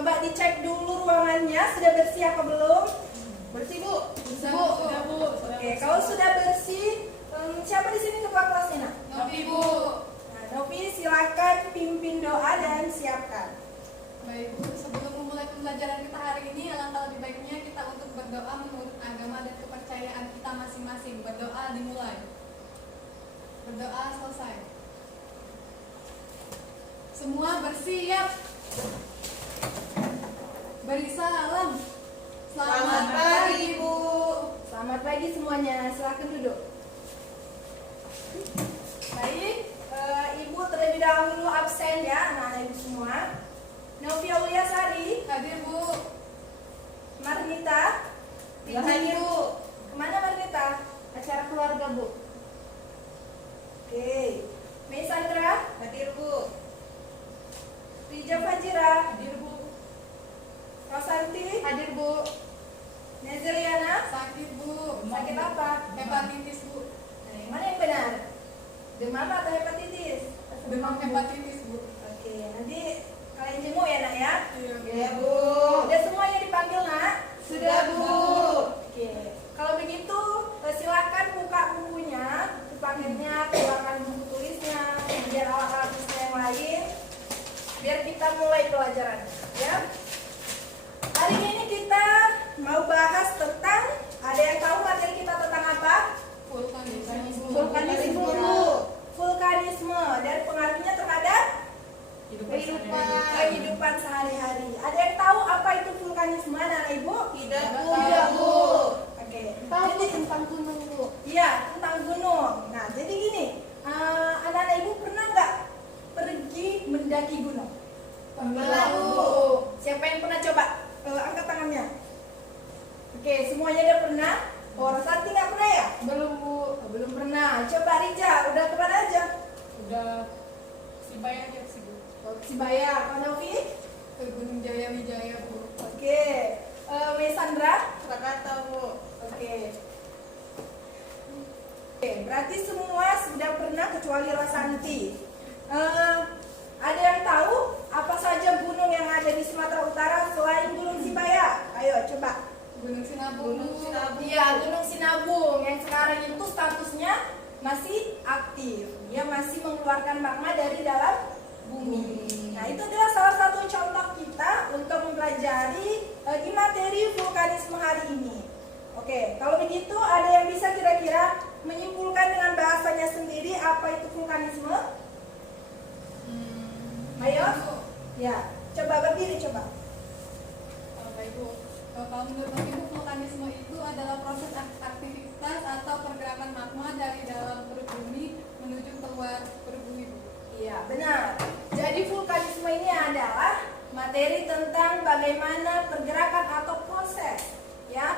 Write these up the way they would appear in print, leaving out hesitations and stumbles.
Coba dicek dulu ruangannya sudah bersih apa belum? Bersih Bu? Sudah Bu. Oke, kalau sudah bersih, siapa di sini ketua kelasnya nak? Novi Bu. Nah, Novi silakan pimpin doa dan siapkan. Baik Bu, sebelum memulai pembelajaran kita hari ini, alangkah lebih baiknya kita untuk berdoa menurut agama dan kepercayaan kita masing-masing. Berdoa dimulai. Berdoa selesai. Semua bersiap. Beri salam. Selamat pagi, Bu. Selamat pagi semuanya, silakan duduk. Baik, Ibu terlebih dahulu absen ya, anak-anak Ibu semua. Novi Auliasari, Hadir Bu. Marnita, Hadir, Bu. Kemana Marnita? Acara keluarga Bu. Oke, Mei Sandra, Hadir, Bu. Rija Fajira, Hadir Bu. Rosanti, Hadir Bu. Nezeliana, Sakit Bu. sakit apa? Hepatitis Bu. Nah, yang mana yang benar? Demam atau hepatitis? Demam hepatitis Bu. Oke, nanti kalian jenguk ya nak ya. Ya, Bu. Udah semuanya dipanggil nak? Sudah, Bu. Oke, kalau begitu silakan buka bukunya, buku pagetnya, keluarkan buku tulisnya, kemudian alat-alat tulisnya yang lain, biar kita mulai pelajaran, ya. Hari ini kita mau bahas tentang, ada yang tahu materi kita tentang apa? Vulkanisme. Vulkanisme dulu. Vulkanisme dan pengaruhnya terhadap kehidupan sehari-hari. Ada yang tahu apa itu vulkanisme, anak Ibu? Tidak, Bu. Tidak, Bu. Oke. Tahu Jadi tentang gunung, Bu. iya, tentang gunung. Nah, jadi gini, anak-anak Ibu pernah nggak pergi mendaki gunung? Pernah, Bu. Siapa yang pernah coba? Angkat tangannya. Oke, semuanya udah pernah? Oh, Rosanti nggak pernah ya? Belum Bu. Belum pernah. Coba Rija, udah kemana aja? Udah Sibaya aja sih Bu. Sibaya, Pak Novi? Ke Gunung Jaya Wijaya Bu. Oke. Mei Sandra? Krakatau, Bu. Oke. Oke, berarti semua sudah pernah kecuali Rosanti. Ada yang tahu apa saja gunung yang ada di Sumatera Utara selain Gunung Sibaya? Ayo coba. Gunung Sinabung. Gunung Sinabung. Iya, Gunung Sinabung yang sekarang itu statusnya masih aktif. Dia masih mengeluarkan magma dari dalam bumi. Nah, itu adalah salah satu contoh kita untuk mempelajari di materi vulkanisme hari ini. Oke, kalau begitu ada yang bisa kira-kira menyimpulkan dengan bahasanya sendiri apa itu vulkanisme? Ayo. Ya, coba berdiri coba. Baik Bu. Kalau menurut Ibu, vulkanisme itu adalah proses aktivitas atau pergerakan magma dari dalam perut bumi menuju keluar perut bumi Bu. Iya, benar. Jadi vulkanisme ini adalah materi tentang bagaimana pergerakan atau proses ya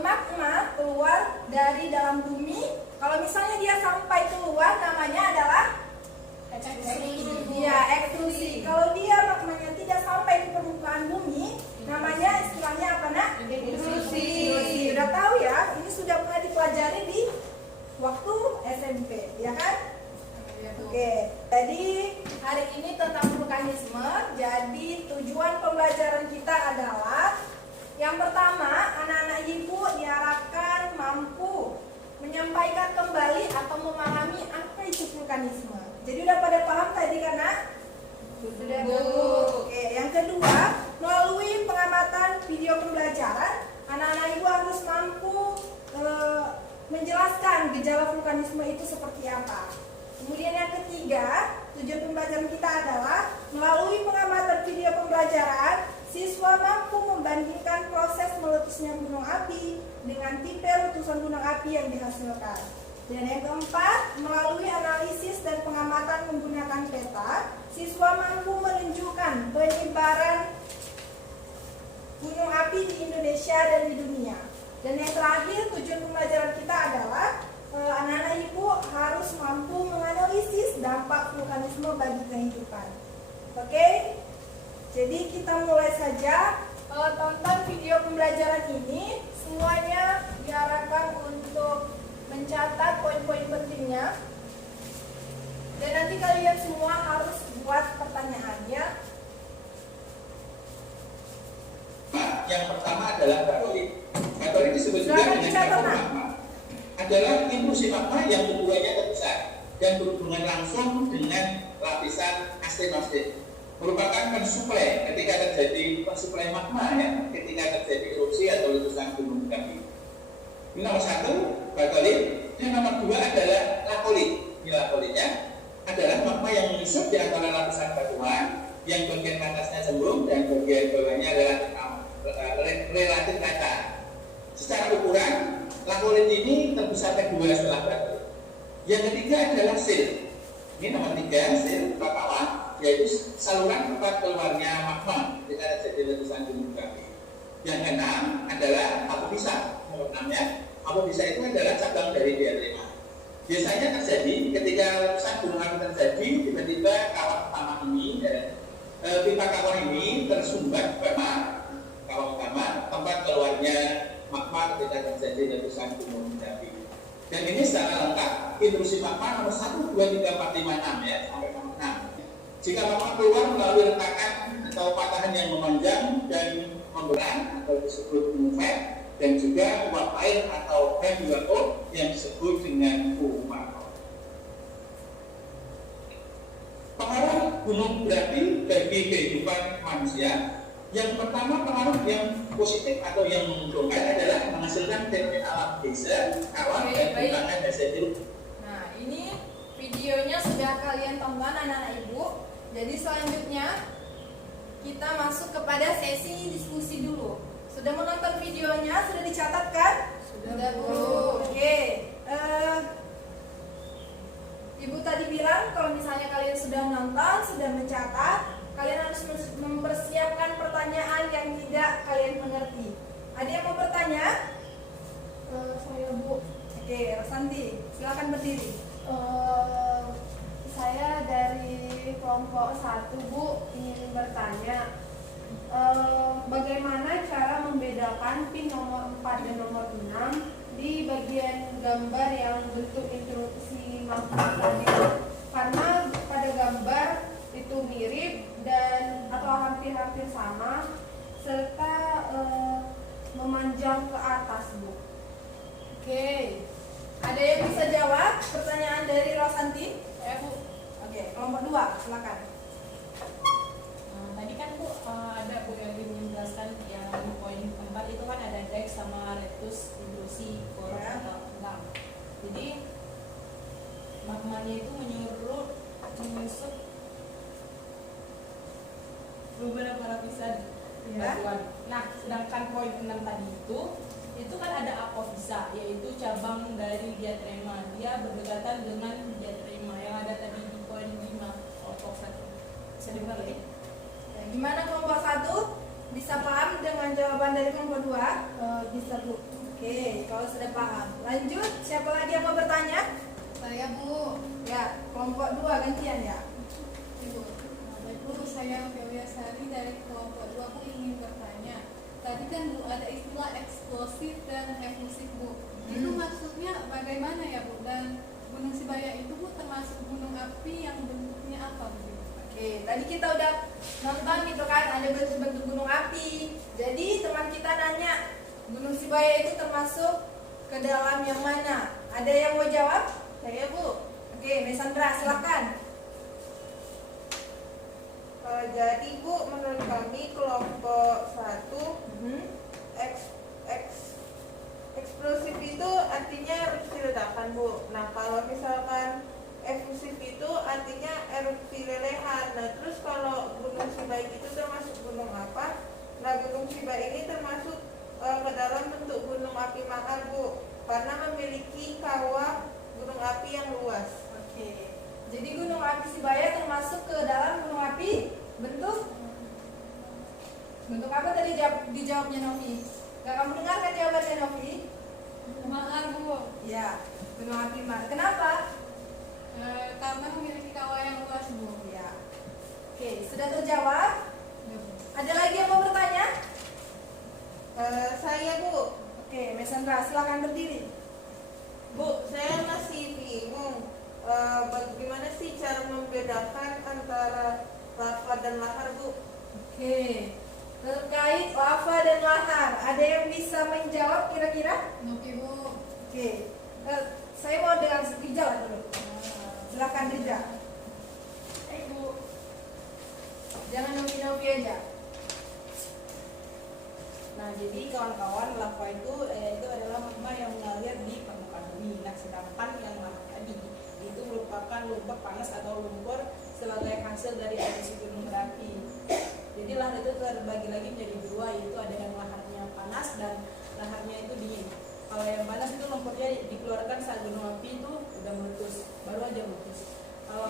magma keluar dari dalam bumi. Kalau misalnya dia sampai keluar, namanya adalah iya, ekstrusi. Kalau dia magmanya tidak sampai ke permukaan bumi, namanya istilahnya apa nak? Intrusi. Udah tahu ya? Ini sudah pernah dipelajari di waktu SMP, ya kan? Iya Bu. Oke, jadi hari ini tentang vulkanisme. Jadi tujuan pembelajaran kita adalah yang pertama, anak-anak Ibu diharapkan mampu menyampaikan kembali atau memahami apa itu vulkanisme. Jadi udah pada paham tadi kan, Nak? Sudah, Bu. Oke, yang kedua, melalui pengamatan video pembelajaran, anak-anak Ibu harus mampu menjelaskan gejala vulkanisme itu seperti apa. Kemudian yang ketiga, tujuan pembelajaran kita adalah melalui pengamatan video pembelajaran, siswa mampu membandingkan proses meletusnya gunung api dengan tipe letusan gunung api yang dihasilkan. Dan yang keempat, melalui analisis dan pengamatan menggunakan peta, siswa mampu menunjukkan penyebaran gunung api di Indonesia dan di dunia. Dan yang terakhir, tujuan pembelajaran kita adalah anak-anak Ibu harus mampu menganalisis dampak vulkanisme bagi kehidupan. Oke? Jadi kita mulai saja. Tonton video pembelajaran ini. Semuanya diharapkan untuk mencatat poin-poin pentingnya. Dan nanti kalian semua harus buat pertanyaannya. adalah intrusi magma yang hubungannya terbesar dan berhubungan langsung dengan lapisan astenosfer. Merupakan pensuplai ketika terjadi pensuplai magma ya, ketika terjadi erupsi atau letusan gunung berapi. Ini nomor satu, batolit. Yang nomor dua adalah lakolit. Ini lakolitnya adalah magma yang menyusup di antara lapisan batuan, yang bagian atasnya cembung dan bagian bawahnya relatif datar. Secara ukuran, lakolit ini terbesar kedua setelah batu. Yang ketiga adalah sil. Ini nomor tiga, sil bawah, yaitu saluran tempat keluarnya magma ketika terjadi letusan gunung berapi. Yang keenam adalah apofisa. Nomor 6-nya, apofisa itu adalah cabang dari diatrema. Biasanya terjadi ketika letusan gunung api terjadi, tiba-tiba kawah utama ini pipa kawah ini tersumbat karena kawah utama tempat keluarnya magma ketika terjadi letusan gunung berapi. Dan ini secara lengkap intrusi magma nomor 1, 2, 3, 4, 5, 6 ya, sampai nomor 6. Jika magma keluar melalui retakan atau patahan yang memanjang dan memberat atau disebut mufet, dan juga uap air atau H2O yang disebut dengan uap. Pengaruh gunung berapi bagi kehidupan manusia. Yang pertama, pengaruh yang positif atau yang menguntungkan adalah menghasilkan fenomena alam geyser, awan, dan bukangan hasil jeruk. Nah, ini videonya sudah kalian tonton anak-anak ibu. Jadi selanjutnya kita masuk kepada sesi diskusi dulu. Sudah menonton videonya? Sudah dicatat kan? Sudah, Bu. Oke. Ibu tadi bilang kalau misalnya kalian sudah nonton, sudah mencatat, kalian harus mempersiapkan pertanyaan yang tidak kalian mengerti. Ada yang mau bertanya? Saya Bu. Oke, Rosanti, silakan berdiri. Saya dari kelompok 1 Bu, ingin bertanya bagaimana cara membedakan pin nomor 4 dan nomor 6 di bagian gambar yang bentuk intrusi magma tadi, karena pada gambar itu mirip dan atau hampir-hampir sama serta memanjang ke atas Bu. Oke. Ada yang bisa jawab pertanyaan dari Rosanti? Bu. Oke, kelompok 2, silakan. Tadi kan Bu ada Bu yang menjelaskan yang poin 4 itu kan ada dex sama retus, intrusi, korup Ya. atau enggak. Jadi magmanya itu menyusup beberapa lapisan Ya. batuan. Nah, sedangkan poin 6 tadi itu kan ada apofisa, yaitu cabang dari diatrema. Dia berdekatan dengan diatrema yang ada tadi di poin 5 kelompok 1. Bisa dibuka lagi? Gimana kelompok 1? Bisa paham dengan jawaban dari kelompok 2? Bisa Bu. Oke, kalau sudah paham. Lanjut, siapa lagi yang mau bertanya? Saya, Bu. Ya, kelompok 2 gantian ya. Ibu. Baik Bu, saya Dewi Sari dari kelompok 2 Bu ingin bertanya. Tadi kan Bu ada istilah eksplosif dan efusif Bu. Itu maksudnya bagaimana ya Bu? Dan Gunung Sibaya itu Bu termasuk gunung api yang bentuknya apa Bu? Oke, tadi kita udah nonton gitu kan, ada bentuk-bentuk gunung api. Jadi teman kita nanya, Gunung Sibaya itu termasuk ke dalam yang mana? Ada yang mau jawab? Saya Bu. Oke, Mesandra, silakan. Jadi Bu, menurut kami kelompok 1 eksplosif itu artinya erupsi ledakan Bu. Nah kalau misalkan efusif itu artinya erupsi lelehan. Nah terus kalau Gunung Sibai itu termasuk gunung apa? Nah Gunung Sibai ini termasuk ke dalam bentuk gunung api mahal Bu, karena memiliki kawah gunung api yang luas. Oke. Jadi Gunung Api Sibaya termasuk ke dalam gunung api bentuk apa tadi dijawabnya Novi? Gak kamu dengarkan jawabannya Novi? Mahal Bu. Ya, gunung api mahal. Kenapa? Karena memiliki kawah yang luas Bu. Ya. Oke, sudah terjawab. Ya, Bu. Ada lagi yang mau bertanya? Saya Bu. Oke, Mesandra, silakan berdiri. Bu, saya masih bingung bagaimana sih cara membedakan antara lava dan lahar Bu? Oke, terkait lava dan lahar, ada yang bisa menjawab kira-kira? Oke Bu. Oke, Saya mau dengan Rijal dulu. Silakan Rijal. Ibu. Jangan Novi aja. Nah, jadi kawan-kawan, lava itu adalah magma yang mengalir di permukaan bumi. Nah, sedangkan yang lava tadi itu merupakan lumpur panas atau lumpur sebagai hasil dari erupsi gunung berapi. Jadi lahar itu terbagi lagi menjadi dua, yaitu ada yang laharnya panas dan laharnya itu dingin. Kalau yang panas itu lumpurnya dikeluarkan saat gunung api itu udah meletus, baru aja meletus. Kalau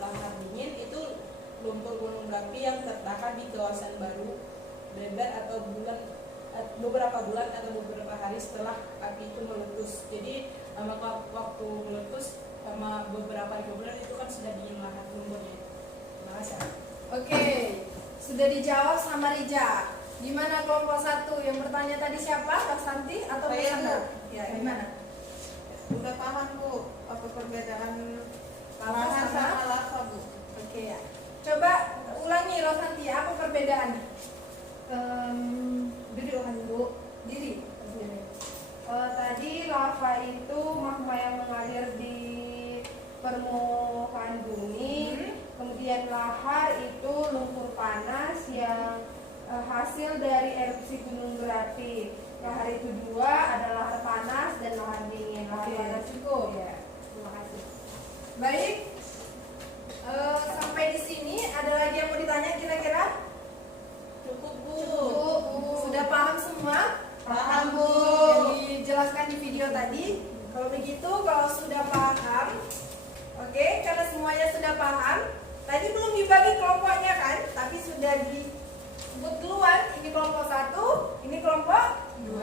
lahar dingin itu lumpur gunung berapi yang tertahan di kawasan baru beber atau beberapa bulan atau beberapa hari setelah api itu meletus. Jadi waktu meletus sama beberapa hari bulan itu kan sudah dingin lahar lumpurnya. Terima kasih. Oke, sudah dijawab sama Rija. Gimana kelompok 1 yang bertanya tadi siapa? Santi atau Saya, Sandra? Bu. Ya, gimana? Udah paham Bu, apa perbedaan Lava lahan sama? sama lava Bu? Oke ya. Coba ulangi Rosanti, apa perbedaannya? Diri kan Bu. Diri. Tadi lava itu magma yang mengalir di permukaan bumi. Kemudian lahar itu lumpur panas yang hasil dari erupsi gunung berapi. Lahar itu dua, ada lahar panas dan lahar dingin. Lahar Oke, panas cukup. ya. Terima kasih. Baik. Sampai di sini ada lagi yang mau ditanya kira-kira? Cukup Bu. Cukup. Sudah paham semua? Paham, Bu. Yang dijelaskan di video tadi. Kalau begitu, kalau sudah paham, oke, karena semuanya sudah paham. Tadi belum dibagi kelompoknya kan, tapi sudah disebut duluan. Ini kelompok 1, ini kelompok 2.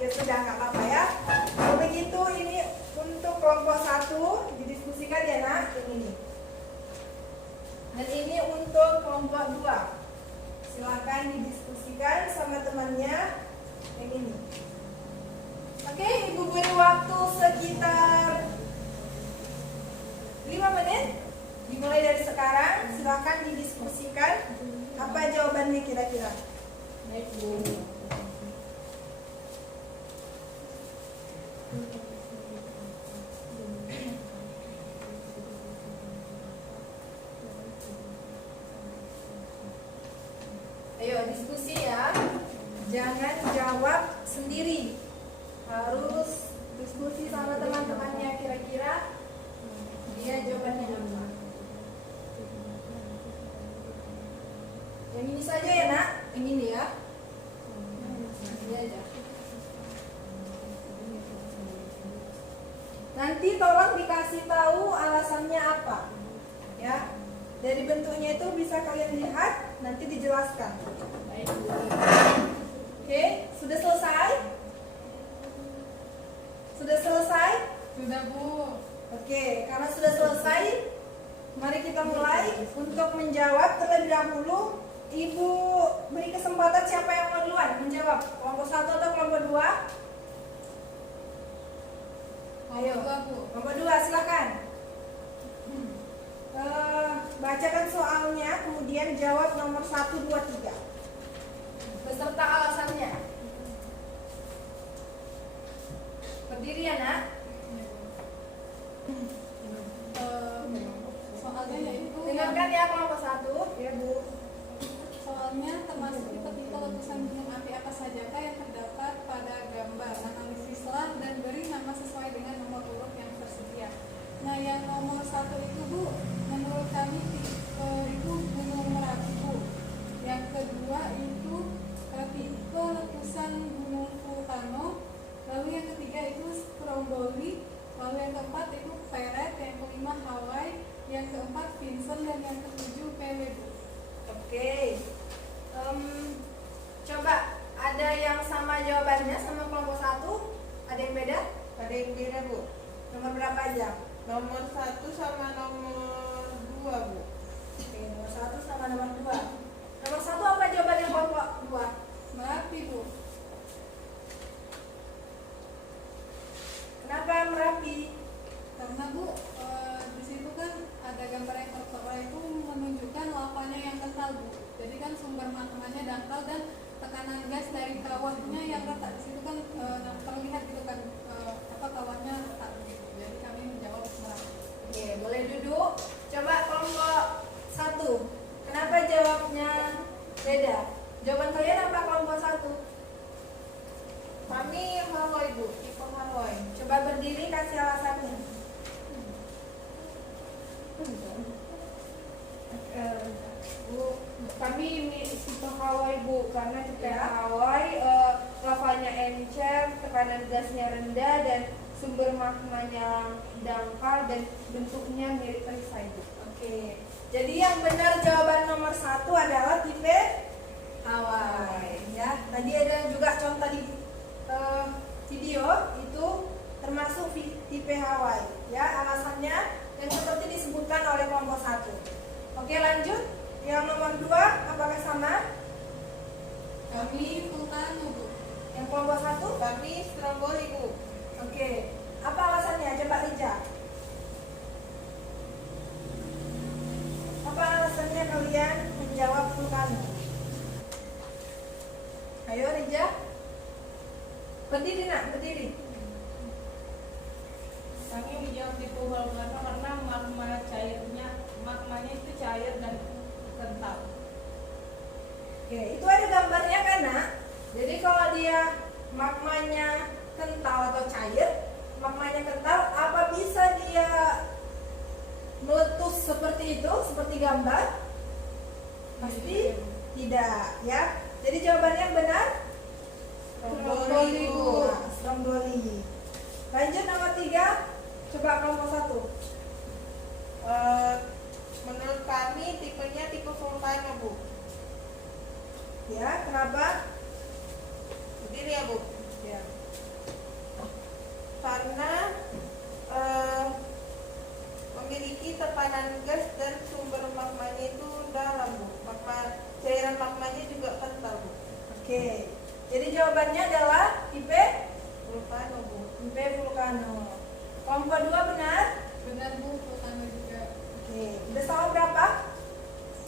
Ya sudah, nggak apa-apa ya. Kalau begitu, ini untuk kelompok 1 didiskusikan ya nak, ini. Dan ini untuk kelompok 2. Silakan didiskusikan sama temannya yang ini. Oke, Ibu beri waktu sekitar 5 menit. Dimulai dari sekarang, silakan didiskusikan apa jawabannya kira-kira. Baik, Bu. Ayo diskusi ya. Jangan jawab sendiri. Harus diskusi sama teman-temannya kira-kira dia jawabannya apa. Yang ini saja ya nak, yang ini ya. Ini aja. Nanti tolong dikasih tahu alasannya apa. Ya. Dari bentuknya itu bisa kalian lihat, nanti dijelaskan. Baik, Bu. Oke, sudah selesai? Sudah selesai? Sudah Bu. Oke, karena sudah selesai, mari kita mulai. Untuk menjawab terlebih dahulu, Ibu beri kesempatan siapa yang mau duluan menjawab. Kelompok 1 atau kelompok 2? Ayo. Kelompok 2 Bu. Kelompok 2, silakan. Bacakan soalnya, kemudian jawab nomor 1, 2, 3 beserta alasannya. Berdiri ya nak. Soalnya yaitu Dengarkan ya kelompok 1. Ya Bu. soalnya termasuk tipe-tipe letusan gunung api apa sajakah yang terdapat pada gambar. Analisislah dan beri nama sesuai dengan nomor urut yang tersedia. Nah, yang nomor 1 itu Bu, menurut kami itu Gunung Merapi Bu. Yang kedua itu tipe letusan Gunung Vulcano. Lalu yang ketiga itu Stromboli. Lalu yang keempat itu Peret. Yang kelima Hawaii. Yang keempat Vincent. Dan yang ketujuh Pele Bu. Oke. Coba ada yang sama jawabannya sama kelompok 1? Ada yang beda? Ada yang beda Bu. Nomor berapa aja? Nomor 1 sama nomor 2 Bu. Oke, nomor 1 sama nomor 2. Nomor 1 apa jawabannya kelompok 2? Merapi Bu. Kenapa Merapi? Karena Bu, di situ kan ada gambar yang tertera itu menunjukkan lavanya yang kental Bu. Jadi kan sumber magmanya dangkal dan tekanan gas dari kawahnya yang retak di situ kan terlihat gitu kan bawahnya retak begitu. Jadi kami menjawab merah. Oke, boleh duduk. Coba kelompok 1. Kenapa jawabnya beda? Jawaban kalian apa kelompok 1? Kami Hawaii Bu, tipe Hawaii. Coba berdiri kasih alasannya. Bu, kami tipe Hawaii Bu, karena tipe Ya. Hawaii lavanya encer, tekanan gasnya rendah dan sumber magmanya dangkal dan bentuknya mirip perisai Bu. Oke. Jadi yang benar jawaban nomor 1 adalah tipe Hawaii. Ya, tadi ada juga contoh di video itu termasuk tipe Hawaii. Ya, alasannya yang seperti disebutkan oleh kelompok 1. Oke, lanjut. Yang nomor 2 apakah sama? Kami vulkano Bu. Yang kelompok 1? Kami Stromboli Bu. Oke. Apa alasannya? Coba Rija. Apa alasannya kalian menjawab vulkano? Ayo Rija. Berdiri nak, berdiri. Kami menjawab tipe vulkano karena magmanya itu cair dan kental. Oke, itu ada gambarnya kan nak? Jadi kalau dia magmanya kental atau cair, magmanya kental, apa bisa dia meletus seperti itu, seperti gambar? Pasti tidak, ya. Jadi jawabannya yang benar Stromboli Bu. Nah, Stromboli. Lanjut nomor 3. Coba kelompok 1. Menurut kami tipenya tipe vulkano Bu. Ya, kenapa? Berdiri ya Bu. Ya. Karena memiliki tekanan gas dan sumber magmanya itu dalam Bu. Cairan magmanya juga kental Bu. Oke. Jadi jawabannya adalah tipe Vulkano Bu. tipe vulkano. Kelompok 2 benar? Benar Bu, vulkano juga. Oke. Udah salah berapa?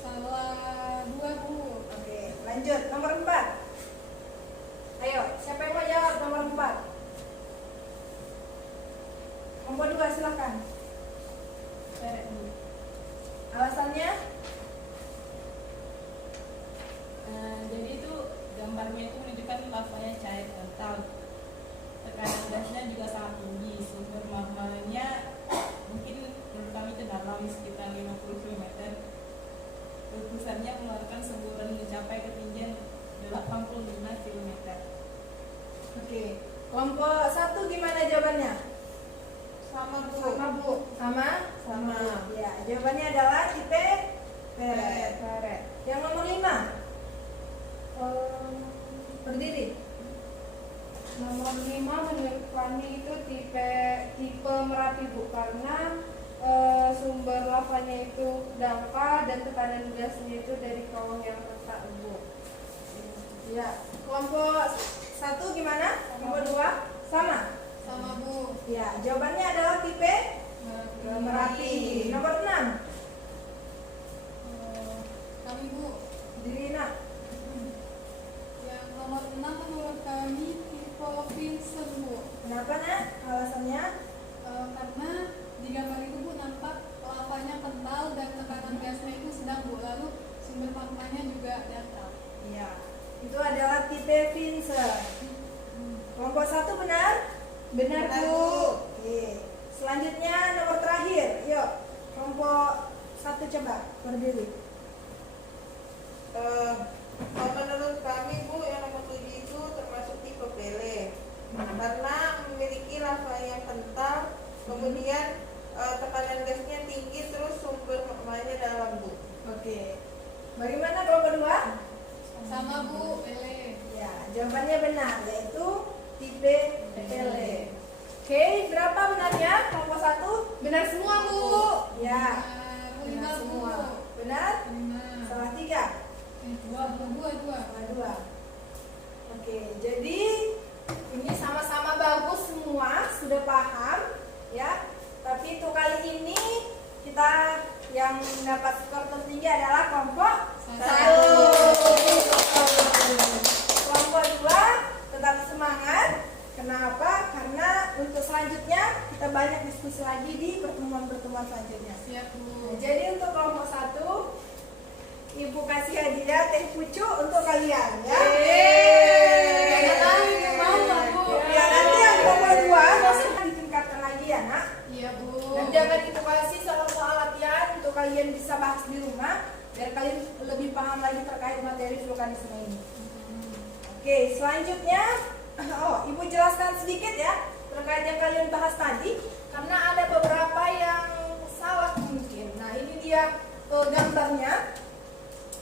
Salah 2 Bu. Oke, lanjut nomor 4. Ayo, siapa yang mau jawab nomor 4? Kelompok 2 silakan. Seret dulu. Alasannya? Jadi itu gambarnya itu menunjukkan lavanya cair kental. Tekanan gasnya juga sangat tinggi. Sumber magmanya mungkin menurut kami itu dalam sekitar 50 km. Letusannya mengeluarkan semburan mencapai ketinggian 85 km. Oke. Kelompok 1 gimana jawabannya? Sama Bu. Sama Bu. Sama? Sama. Ya, jawabannya adalah tipe Peret. peret. Yang nomor 5. Berdiri. Nomor 5 menurut kami itu tipe Merapi Bu, karena sumber lavanya itu dangkal dan tekanan gasnya itu dari kawah yang retak Bu. Ya. Kelompok 1 gimana? Kelompok 2? Sama? Sama Bu. Ya, jawabannya adalah tipe Merapi. Nomor 6. Kami Bu. Berdiri nak. Yang nomor 6 menurut kami tipe Vincent Bu. Kenapa nak? Alasannya? Karena di gambar itu Bu nampak lavanya kental dan tekanan gasnya itu sedang Bu, lalu sumber magmanya juga dangkal. Iya. Itu adalah tipe Vincent. Kelompok 1 benar? Benar Benar, Bu. Bu. Oke. Selanjutnya nomor terakhir. Yuk. Kelompok 1 coba berdiri. Menurut kami Bu, yang nomor 7 itu termasuk tipe Pele. Karena memiliki lava yang kental, kemudian tekanan gasnya tinggi, terus sumber magmanya dalam Bu. Oke. Bagaimana kelompok 2? Sama Bu, Pele. Ya, jawabannya benar, yaitu tipe Pele. Oke, berapa benarnya kelompok 1? Benar semua Bu. Ya, Benar benar Bu. semua. Benar? 5. Salah 3. Dua. Salah 2. Oke, jadi ini sama-sama bagus semua, sudah paham ya. Tapi untuk kali ini kita yang mendapat skor tertinggi adalah kelompok 1. Kelompok 2 tetap semangat. Kenapa? Karena untuk selanjutnya kita banyak diskusi lagi di pertemuan-pertemuan selanjutnya. Siap Bu. Nah, jadi untuk kelompok 1, Ibu kasih hadiah teh pucuk untuk kalian ya. Jangan Ibu mau lah Bu. Ya nanti yang kelompok 2 ditingkatkan lagi ya nak. Iya Bu. Nanti akan Ibu kasih soal-soal latihan untuk kalian bisa bahas di rumah biar kalian lebih paham lagi terkait materi vulkanisme ini. Oke, selanjutnya Ibu jelaskan sedikit ya terkait yang kalian bahas tadi karena ada beberapa yang salah mungkin. Nah, ini dia gambarnya.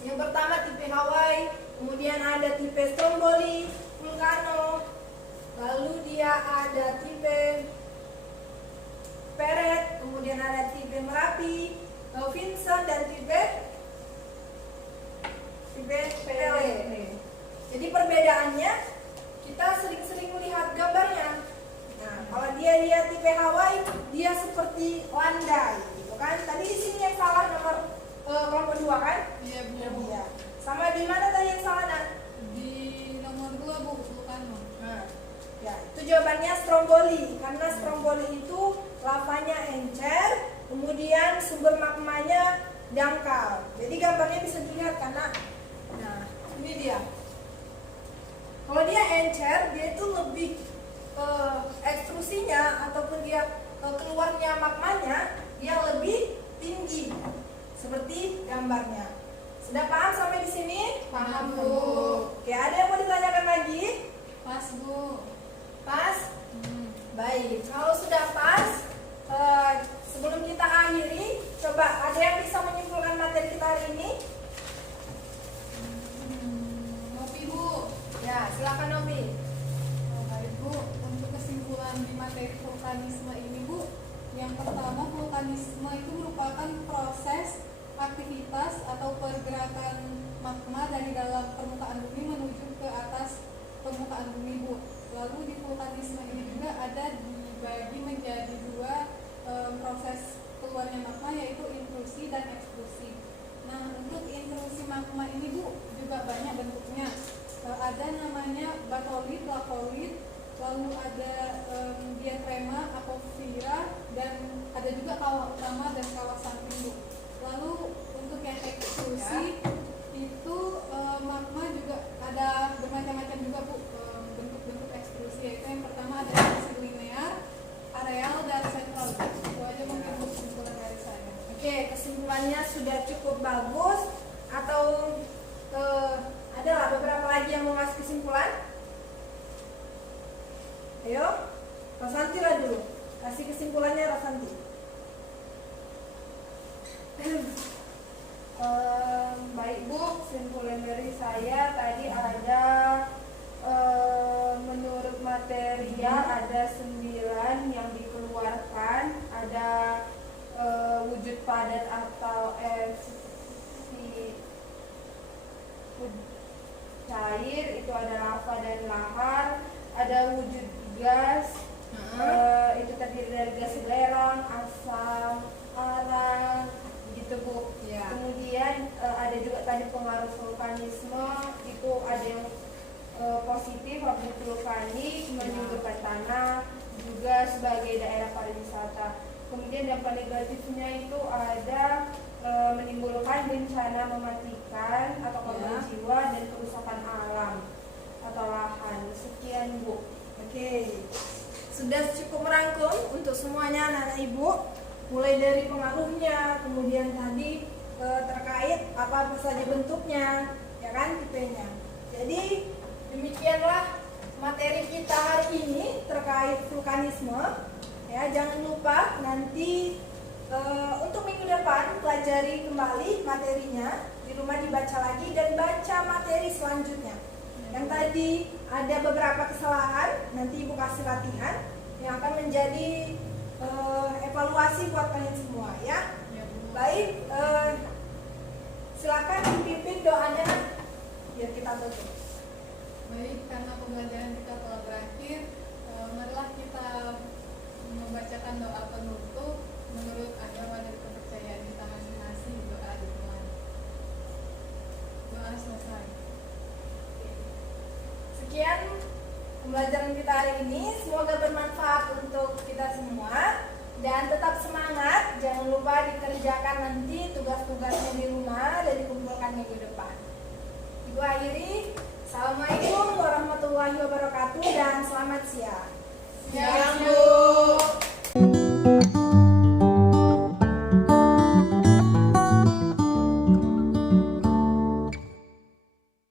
Yang pertama tipe Hawaii, kemudian ada tipe Stromboli, Vulcano, lalu dia ada tipe Peret, kemudian ada tipe Merapi, Vincent dan tipe Pele. Jadi perbedaannya kita sering-sering melihat gambarnya. Nah, kalau dia lihat tipe Hawaii, dia seperti landai, gitu kan? Tadi di sini yang salah nomor kelompok 2 kan? Iya Bu. Ya. Sama di mana tadi yang salah nak? Di nomor 2 Bu, Vulcano. Nah, ya itu jawabannya Stromboli karena Stromboli itu lavanya encer, kemudian sumber magmanya dangkal. Jadi gambarnya bisa dilihat karena, nah ini dia. Kalau dia encer, dia itu lebih ekstrusinya ataupun dia keluarnya magmanya dia lebih tinggi seperti gambarnya. Sudah paham sampai di sini? Paham, Bu. Oke, ada yang mau ditanyakan lagi? Pas Bu. Pas? Baik, kalau sudah pas, sebelum kita akhiri, coba ada yang bisa menyimpulkan materi kita hari ini? Ngopi Bu. Ya, silakan Novi. Baik Bu, untuk kesimpulan di materi vulkanisme ini Bu, yang pertama vulkanisme itu merupakan proses aktivitas atau pergerakan magma dari dalam permukaan bumi menuju ke atas permukaan bumi Bu. Lalu di vulkanisme ini juga ada dibagi menjadi 2 proses keluarnya magma, yaitu intrusi dan ekstrusi. Nah, untuk intrusi magma ini Bu juga banyak bentuknya. Ada namanya batolit, lakolit, lalu ada diatrema, apofira, dan ada juga kawah utama dan kawah samping Bu. Lalu untuk yang ekstrusi itu magma juga ada bermacam-macam juga Bu, bentuk-bentuk ekstrusi, yaitu yang pertama ada ekstrusi linear, areal, dan sentral. Itu aja mungkin Bu kesimpulan dari saya. Oke, kesimpulannya sudah cukup bagus atau adalah beberapa lagi yang mau ngasih kesimpulan? Ayo, Rosanti lah dulu. Kasih kesimpulannya Rosanti. Baik Bu, kesimpulan dari saya tadi ada menurut material ada 9 yang dikeluarkan, ada wujud padat atau cair, itu ada lava dan lahar, ada wujud gas, itu terdiri dari gas belerang, asam, arang, gitu Bu. Ya. Kemudian ada juga tadi pengaruh vulkanisme, itu ada yang positif, abu vulkanik, menyuburkan tanah, juga sebagai daerah pariwisata. Kemudian dampak negatifnya itu ada menimbulkan bencana mematikan atau korban jiwa dan kerusakan alam atau lahan. Sekian Bu. Oke, sudah cukup merangkum untuk semuanya anak-anak ibu, mulai dari pengaruhnya, kemudian tadi terkait apa saja bentuknya, ya kan, tipenya. Jadi demikianlah materi kita hari ini terkait vulkanisme. Ya, jangan lupa nanti untuk minggu depan pelajari kembali materinya, di rumah dibaca lagi dan baca materi selanjutnya. Yang tadi ada beberapa kesalahan, nanti Ibu kasih latihan yang akan menjadi evaluasi buat kalian semua ya. Baik, silakan dipimpin doanya biar kita tutup. Baik, karena pembelajaran kita telah berakhir, marilah kita membacakan doa penutup menurut agama dan kepercayaan kita masing-masing. Doa dimulai. Doa selesai. Sekian pembelajaran kita hari ini. Semoga bermanfaat untuk kita semua. Dan tetap semangat, jangan lupa dikerjakan nanti tugas-tugasnya di rumah dan dikumpulkan minggu depan. Ibu akhiri, Assalamualaikum warahmatullahi wabarakatuh dan selamat siang. Siang, Bu.